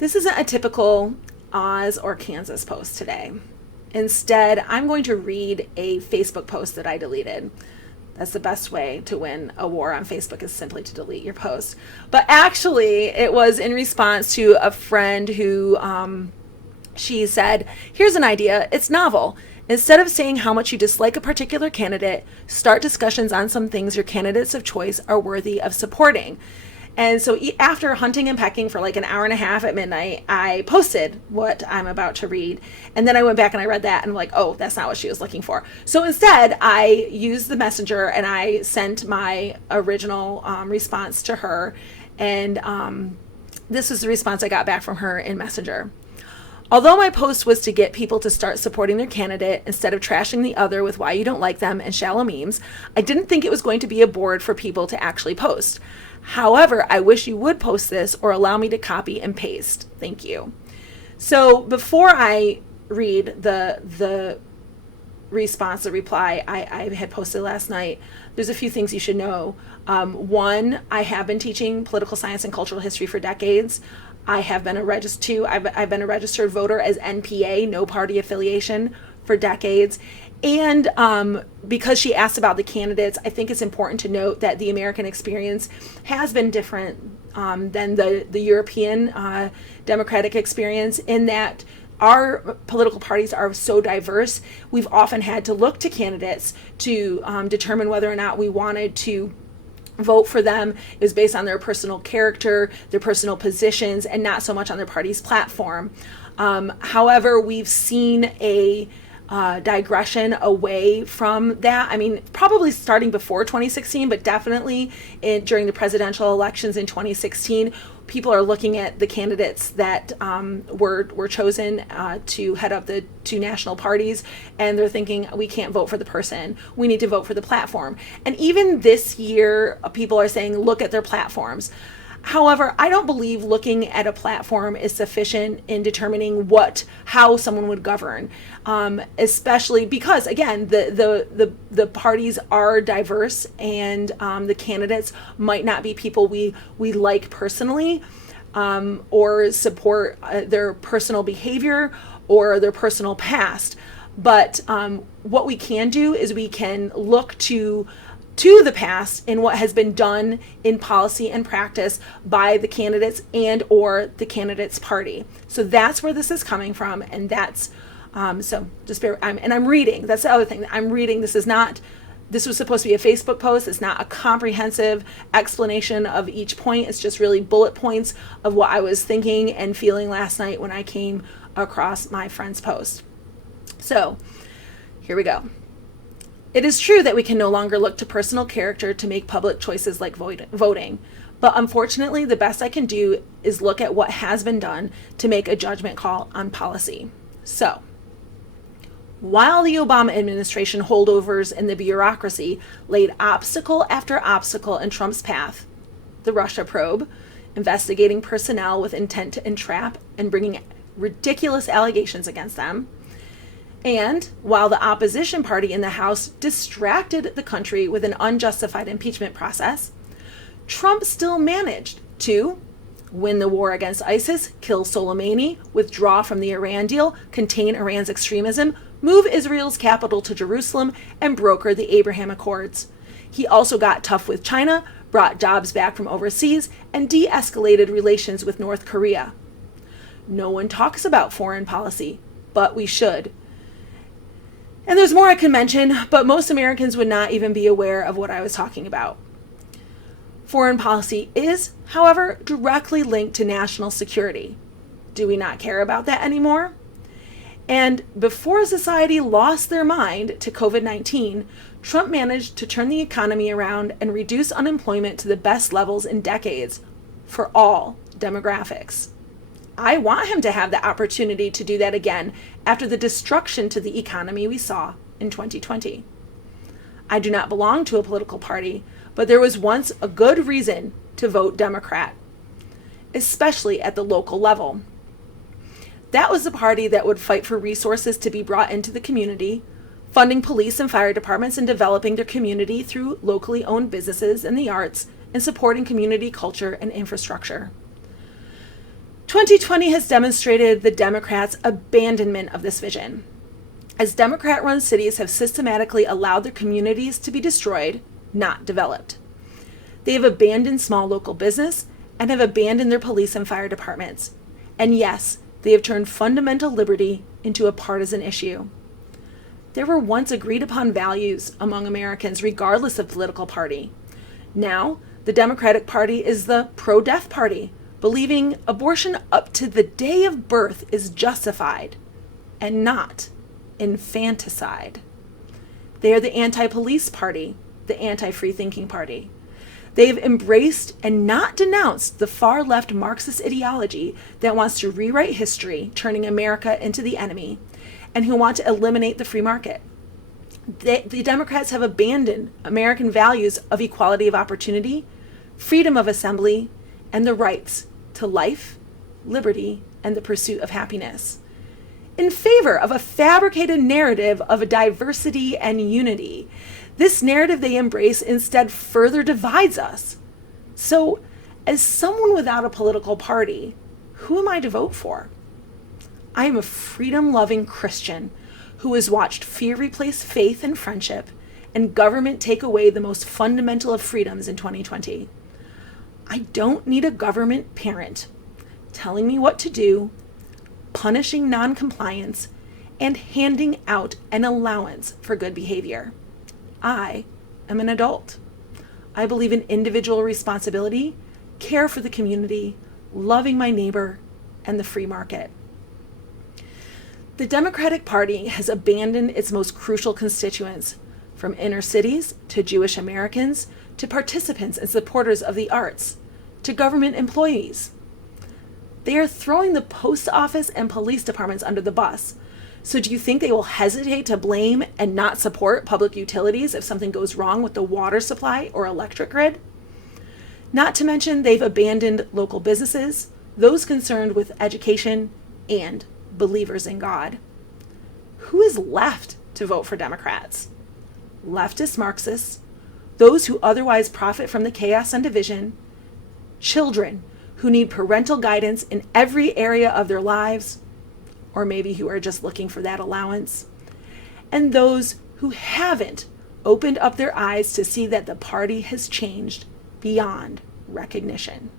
This isn't a typical Oz or Kansas post today. Instead, I'm going to read a Facebook post that I deleted. That's the best way to win a war on Facebook, is simply to delete your post. But actually, it was in response to a friend who she said, here's an idea. It's novel. Instead of saying how much you dislike a particular candidate, start discussions on some things your candidates of choice are worthy of supporting. And so after hunting and pecking for like an hour and a half at midnight, I posted what I'm about to read. And then I went back and I read that and I'm like, oh, that's not what she was looking for. So instead, I used the messenger and I sent my original response to her. And this is the response I got back from her in Messenger. Although my post was to get people to start supporting their candidate instead of trashing the other with why you don't like them and shallow memes, I didn't think it was going to be a board for people to actually post. However, I wish you would post this or allow me to copy and paste. Thank you. So before I read the response, the reply I had posted last night, there's a few things you should know. One, I have been teaching political science and cultural history for decades. I've been a registered voter as NPA, no party affiliation, for decades. And because she asked about the candidates, I think it's important to note that the American experience has been different than the European democratic experience, in that our political parties are so diverse. We've often had to look to candidates to determine whether or not we wanted to vote for them. It was based on their personal character, their personal positions, and not so much on their party's platform. However, we've seen a digression away from that. I mean, probably starting before 2016, but definitely during the presidential elections in 2016, people are looking at the candidates that were chosen to head up the two national parties, and they're thinking, we can't vote for the person, we need to vote for the platform. And even this year, people are saying, look at their platforms. However, I don't believe looking at a platform is sufficient in determining how someone would govern, especially because, again, the parties are diverse, and the candidates might not be people we like personally, or support their personal behavior or their personal past. But what we can do is we can look to the past and what has been done in policy and practice by the candidates and or the candidates' party. So that's where this is coming from, and that's so just bear. I'm reading. That's the other thing. I'm reading. This was supposed to be a Facebook post. It's not a comprehensive explanation of each point. It's just really bullet points of what I was thinking and feeling last night when I came across my friend's post. So here we go. It is true that we can no longer look to personal character to make public choices like voting, but unfortunately, the best I can do is look at what has been done to make a judgment call on policy. So, while the Obama administration holdovers in the bureaucracy laid obstacle after obstacle in Trump's path, the Russia probe, investigating personnel with intent to entrap and bringing ridiculous allegations against them, and while the opposition party in the House distracted the country with an unjustified impeachment process, Trump still managed to win the war against ISIS, kill Soleimani, withdraw from the Iran deal, contain Iran's extremism, move Israel's capital to Jerusalem, and broker the Abraham Accords. He also got tough with China, brought jobs back from overseas, and de-escalated relations with North Korea. No one talks about foreign policy, but we should. And there's more I could mention, but most Americans would not even be aware of what I was talking about. Foreign policy is, however, directly linked to national security. Do we not care about that anymore? And before society lost their mind to COVID-19, Trump managed to turn the economy around and reduce unemployment to the best levels in decades for all demographics. I want him to have the opportunity to do that again after the destruction to the economy we saw in 2020. I do not belong to a political party, but there was once a good reason to vote Democrat, especially at the local level. That was the party that would fight for resources to be brought into the community, funding police and fire departments and developing their community through locally owned businesses and the arts, and supporting community culture and infrastructure. 2020 has demonstrated the Democrats' abandonment of this vision, as Democrat-run cities have systematically allowed their communities to be destroyed, not developed. They have abandoned small local business and have abandoned their police and fire departments. And yes, they have turned fundamental liberty into a partisan issue. There were once agreed upon values among Americans regardless of political party. Now, the Democratic Party is the pro-death party, believing abortion up to the day of birth is justified and not infanticide. They are the anti-police party, the anti-free thinking party. They have embraced and not denounced the far-left Marxist ideology that wants to rewrite history, turning America into the enemy, and who want to eliminate the free market. The Democrats have abandoned American values of equality of opportunity, freedom of assembly, and the rights to life, liberty, and the pursuit of happiness, in favor of a fabricated narrative of diversity and unity. This narrative they embrace instead further divides us. So, as someone without a political party, who am I to vote for? I am a freedom-loving Christian who has watched fear replace faith and friendship, and government take away the most fundamental of freedoms in 2020. I don't need a government parent telling me what to do, punishing non-compliance, and handing out an allowance for good behavior. I am an adult. I believe in individual responsibility, care for the community, loving my neighbor, and the free market. The Democratic Party has abandoned its most crucial constituents, from inner cities to Jewish Americans to participants and supporters of the arts to government employees. They are throwing the post office and police departments under the bus. So do you think they will hesitate to blame and not support public utilities if something goes wrong with the water supply or electric grid? Not to mention they've abandoned local businesses, those concerned with education, and believers in God. Who is left to vote for Democrats? Leftist Marxists, those who otherwise profit from the chaos and division, children who need parental guidance in every area of their lives, or maybe who are just looking for that allowance, and those who haven't opened up their eyes to see that the party has changed beyond recognition.